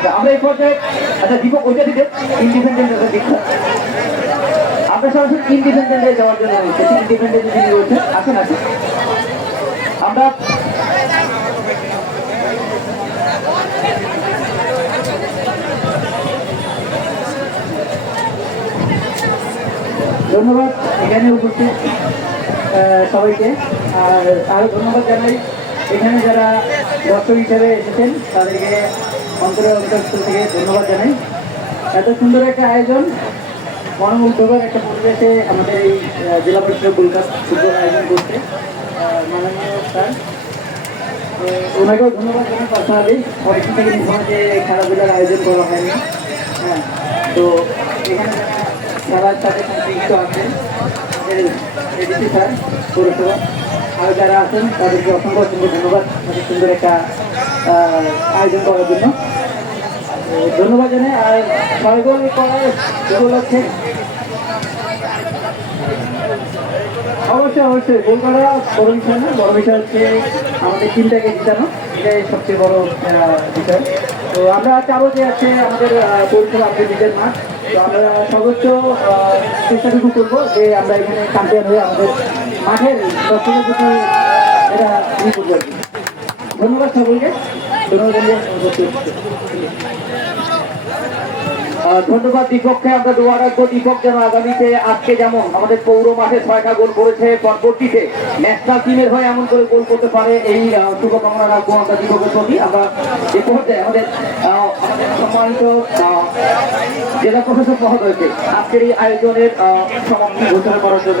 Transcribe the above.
আচ্ছা আমরা এই পর্যায়ে আচ্ছা দীপক, ওইটা দিতে। ইন্ডিপেন্ডেন্ট দীক্ষা। আমরা সরাসরি ইন্ডিপেন্ডেন্টে যাওয়ার জন্য বলছি ইন্ডিপেন্ডেন্ট যিনি রয়েছে আসেন আসেন। আমরা ধন্যবাদ। এখানে উপস্থিত সবাইকে। আর আরও ধন্যবাদ জানাই। এখানে যারা দর্শক হিসেবে এসেছেন তাদেরকে অন্তরের অন্তর থেকে ধন্যবাদ জানাই। এত সুন্দর একটা আয়োজন মনোমুগ্ধকর একটা পরিবেশে আমাদের এই জেলা পরিষদ কলকাতা ফুটবল আয়োজন আহ, মাননীয় স্যার ওনাকেও ধন্যবাদ জানাই পার্সোনালি অনেকদিন থেকে যে খেলাধুলার আয়োজন করা হয়নি। হ্যাঁ তো এখানে খেলার সাথে সম্পৃক্ত আছেন এডিসি স্যার পৌরসভা। আর যারা আছেন, তাদেরকে অসংখ্য অসংখ্য ধন্যবাদ অনেক সুন্দর একটা আয়োজন করার জন্য। ধন্যবাদ জানাই। আর ছয় গোল করার হচ্ছে অবশ্যই অবশ্যই। গোল করা বড় বিষয় না বড় বিষয় হচ্ছে আমাদের টিমটাকে জিতানো। এটাই সবচেয়ে বড় বিষয়। তো আমরা চাবো যে আছে আমাদের পরিষেবা আমাদের নিজের মাঠ। তো আমরা সর্বোচ্চ চেষ্টাটুকু করব যে আমরা এখানে চ্যাম্পিয়ন হয়ে আমাদের মাঠের দর্শকের প্রতি এটা ই করব। ধন্যবাদ সকলকে। ধন্যবাদ ধন্যবাদ দীপককে। আমরা দোয়া রাখব দীপক যেন আগামীতে, আজকে যেমন আমাদের পৌর মাঠে ছয়টা গোল করেছে, পরবর্তীতে ন্যাশনাল টিমের হয়ে এমন করে গোল করতে পারে, এই শুভকামনা রাখব আমরা দীপকের প্রতি। আমরা যে পর্যায়ে আমাদের সম্মানিত জেলা প্রশাসক মহোদয়কে আজকের এই আয়োজনের সমাপ্তি ঘোষণা করার জন্য